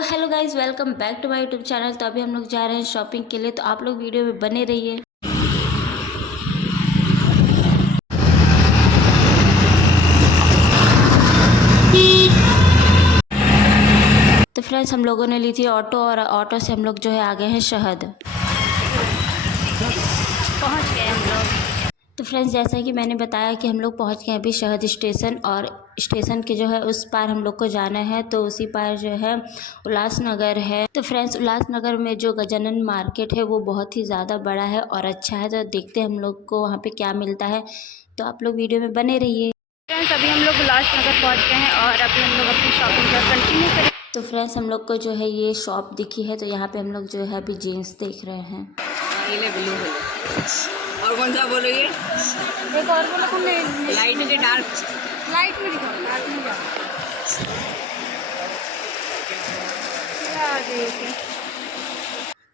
तो hello guys, welcome back to my YouTube channel. तो अभी हम लोग जा रहे हैं शॉपिंग के लिए, तो आप लोग वीडियो में बने रहिए। तो फ्रेंड्स, हम लोगों ने ली थी ऑटो, और ऑटो से हम लोग जो है आ गए हैं शहद। पहुंच गए हम लोग। तो फ्रेंड्स, जैसा कि मैंने बताया कि हम लोग पहुंच गए अभी शहद स्टेशन, और स्टेशन के जो है उस पार हम लोग को जाना है। तो उसी पार जो है उल्लासनगर है। तो फ्रेंड्स, उल्लासनगर में जो गजानन मार्केट है वो बहुत ही ज़्यादा बड़ा है और अच्छा है। तो देखते हैं हम लोग को वहाँ पे क्या मिलता है। तो आप लोग वीडियो में बने रहिए। फ्रेंड्स, अभी हम लोग उल्लासनगर पहुँच गए हैं और अभी हम लोग अपनी शॉपिंग का कंटिन्यू करें। तो फ्रेंड्स, हम लोग को जो है ये शॉप दिखी है। तो यहाँ पे हम लोग जो है अभी जीन्स देख रहे हैं। ब्लू और कौन सा बोलो ये? एक और बोलो तुमने। लाइट के डार्क? लाइट में दिखाओ, डार्क में जाओ।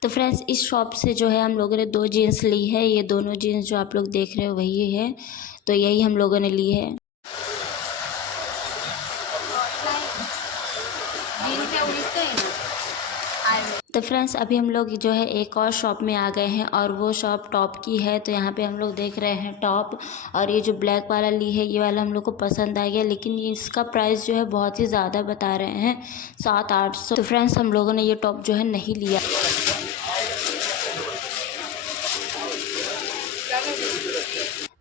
तो फ्रेंड्स, इस शॉप से जो है हम लोगों ने 2 जीन्स ली है। ये दोनों जीन्स जो आप लोग देख रहे हो वही है। तो यही हम लोगों ने ली है। तो फ्रेंड्स, अभी हम लोग जो है एक और शॉप में आ गए हैं, और वो शॉप टॉप की है। तो यहाँ पे हम लोग देख रहे हैं टॉप, और ये जो ब्लैक वाला ली है ये वाला हम लोग को पसंद आ गया, लेकिन इसका प्राइस जो है बहुत ही ज़्यादा बता रहे हैं, 700-800। तो फ्रेंड्स, हम लोगों ने ये टॉप जो है नहीं लिया।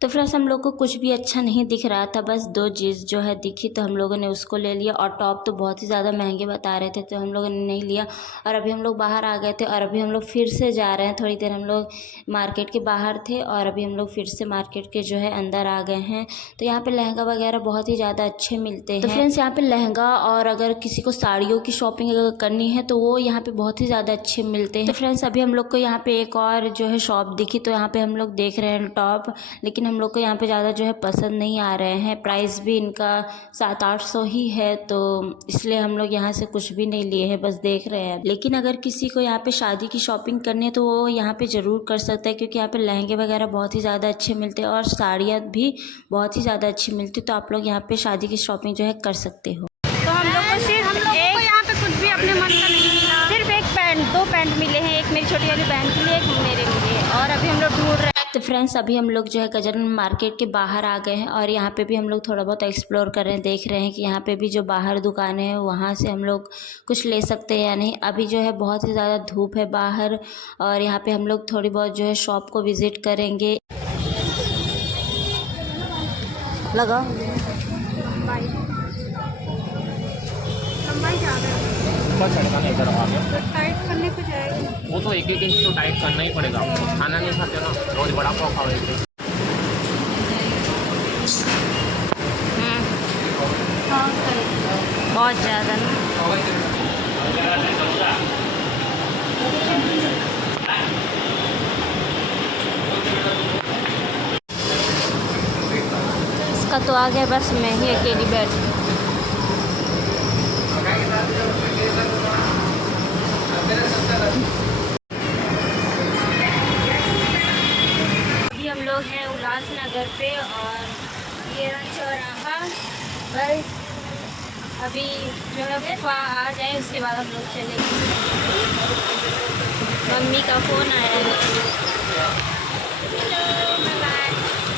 तो फ्रेंड्स, हम लोग को कुछ भी अच्छा नहीं दिख रहा था, बस 2 जीन्स जो है दिखी तो हम लोगों ने उसको ले लिया। और टॉप तो बहुत ही ज़्यादा महंगे बता रहे थे तो हम लोगों ने नहीं लिया। और अभी हम लोग बाहर आ गए थे, और अभी हम लोग फिर से जा रहे हैं। थोड़ी देर हम लोग मार्केट के बाहर थे, और अभी हम लोग फिर से मार्केट के जो है अंदर आ गए हैं। तो यहाँ पर लहंगा वगैरह बहुत ही ज़्यादा अच्छे मिलते हैं। तो फ्रेंड्स, यहाँ पर लहंगा, और अगर किसी को साड़ियों की शॉपिंग अगर करनी है तो वो यहाँ पर बहुत ही ज़्यादा अच्छे मिलते हैं। तो फ्रेंड्स, अभी हम लोग को यहाँ पर एक और जो है शॉप दिखी, तो यहाँ पर हम लोग देख रहे हैं टॉप, लेकिन हम लोग को यहाँ पे ज़्यादा जो है पसंद नहीं आ रहे हैं। प्राइस भी इनका 700-800 ही है, तो इसलिए हम लोग यहाँ से कुछ भी नहीं लिए हैं, बस देख रहे हैं। लेकिन अगर किसी को यहाँ पे शादी की शॉपिंग करनी है तो वो यहाँ पे ज़रूर कर सकता है, क्योंकि यहाँ पे लहंगे वगैरह बहुत ही ज़्यादा अच्छे मिलते हैं, और साड़ियाँ भी बहुत ही ज़्यादा अच्छी मिलती है। तो आप लोग यहाँ पे शादी की शॉपिंग जो है कर सकते हो। तो हम लोग को सिर्फ यहाँ पे कुछ भी अपने मन का नहीं मिला। सिर्फ एक पैंट, 2 पैंट मिले हैं, एक मेरी छोटी वाली बहन के लिए, एक मेरे लिए। और अभी हम लोग ढूंढ रहे हैं। तो फ्रेंड्स, अभी हम लोग जो है गजानन मार्केट के बाहर आ गए हैं, और यहाँ पे भी हम लोग थोड़ा बहुत एक्सप्लोर कर रहे हैं। देख रहे हैं कि यहाँ पे भी जो बाहर दुकानें हैं वहाँ से हम लोग कुछ ले सकते हैं या नहीं। अभी जो है बहुत ही ज़्यादा धूप है बाहर, और यहाँ पे हम लोग थोड़ी बहुत जो है शॉप को विज़िट करेंगे। लगा लंबाई ज़्यादा है, चढ़ना नहीं इधर आगे। टाइट करने को जाएगी। वो तो एक एक इंच तो टाइट करना ही पड़ेगा आपको। खाना नहीं खाते ना, रोज बड़ा पाव खाओ एक बहुत ज़्यादा ना। इसका तो आ गया, बस मैं ही अकेली बैठ। अभी हम लोग हैं उल्लासनगर पे, और ये चौराहा। बस अभी जो है फूफा आ जाए उसके बाद हम लोग चलेंगे। मम्मी का फ़ोन आया है।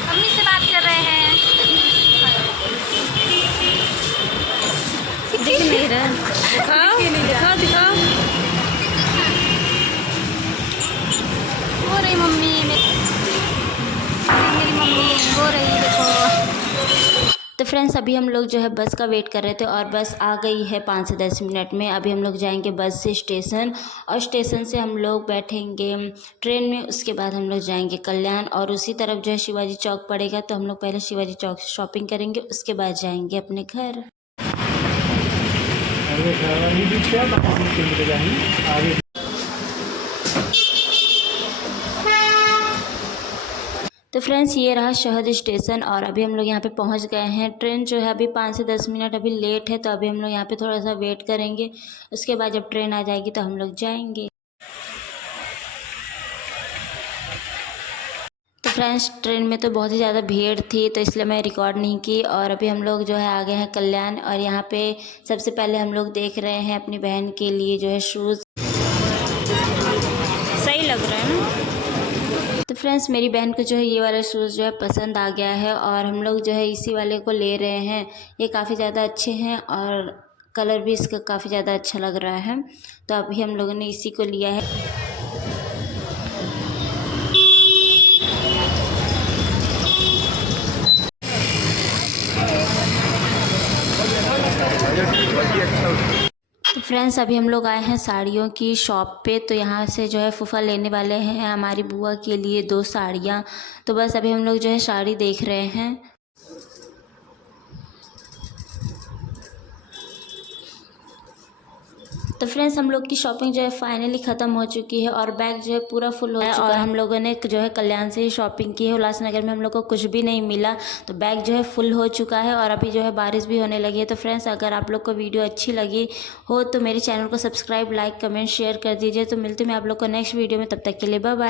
मम्मी से बात कर रहे हैं। दिख नहीं रहा। दिखाओ दिखाओ दिखाओ। हो रही मम्मी, मेरी मम्मी हो रही, देखो। तो फ्रेंड्स, अभी हम लोग जो है बस का वेट कर रहे थे, और बस आ गई है 5 से 10 मिनट में। अभी हम लोग जाएंगे बस से स्टेशन, और स्टेशन से हम लोग बैठेंगे ट्रेन में। उसके बाद हम लोग जाएंगे कल्याण, और उसी तरफ जो है शिवाजी चौक पड़ेगा। तो हम लोग पहले शिवाजी चौक से शॉपिंग करेंगे, उसके बाद जाएंगे अपने घर। तो फ्रेंड्स, ये रहा शहद स्टेशन, और अभी हम लोग यहाँ पे पहुँच गए हैं। ट्रेन जो है अभी 5 से 10 मिनट अभी लेट है, तो अभी हम लोग यहाँ पे थोड़ा सा वेट करेंगे। उसके बाद जब ट्रेन आ जाएगी तो हम लोग जाएंगे। तो फ्रेंड्स ट्रेन में तो बहुत ही ज़्यादा भीड़ थी तो इसलिए मैं रिकॉर्ड नहीं की। और अभी हम लोग जो है आ गए हैं कल्याण, और यहाँ पे सबसे पहले हम लोग देख रहे हैं अपनी बहन के लिए जो है शूज़। सही लग रहा है ना। तो फ्रेंड्स मेरी बहन को जो है ये वाला शूज़ जो है पसंद आ गया है और हम लोग जो है इसी वाले को ले रहे हैं। ये काफ़ी ज़्यादा अच्छे हैं और कलर भी इसका काफ़ी ज़्यादा अच्छा लग रहा है, तो अभी हम लोगों ने इसी को लिया है। तो फ्रेंड्स अभी हम लोग आए हैं साड़ियों की शॉप पे, तो यहाँ से जो है फूफा लेने वाले हैं हमारी बुआ के लिए 2 साड़ियाँ। तो बस अभी हम लोग जो है साड़ी देख रहे हैं। तो फ्रेंड्स हम लोग की शॉपिंग जो है फाइनली ख़त्म हो चुकी है और बैग जो है पूरा फुल हो चुका है। और हम लोगों ने जो है कल्याण से ही शॉपिंग की है, उल्लासनगर में हम लोग को कुछ भी नहीं मिला, तो बैग जो है फुल हो चुका है और अभी जो है बारिश भी होने लगी है। तो फ्रेंड्स अगर आप लोग को वीडियो अच्छी लगी हो तो मेरे चैनल को सब्सक्राइब, लाइक, कमेंट, शेयर कर दीजिए। तो मिलते हैं आप लोग को नेक्स्ट वीडियो में, तब तक के लिए बाय बाय।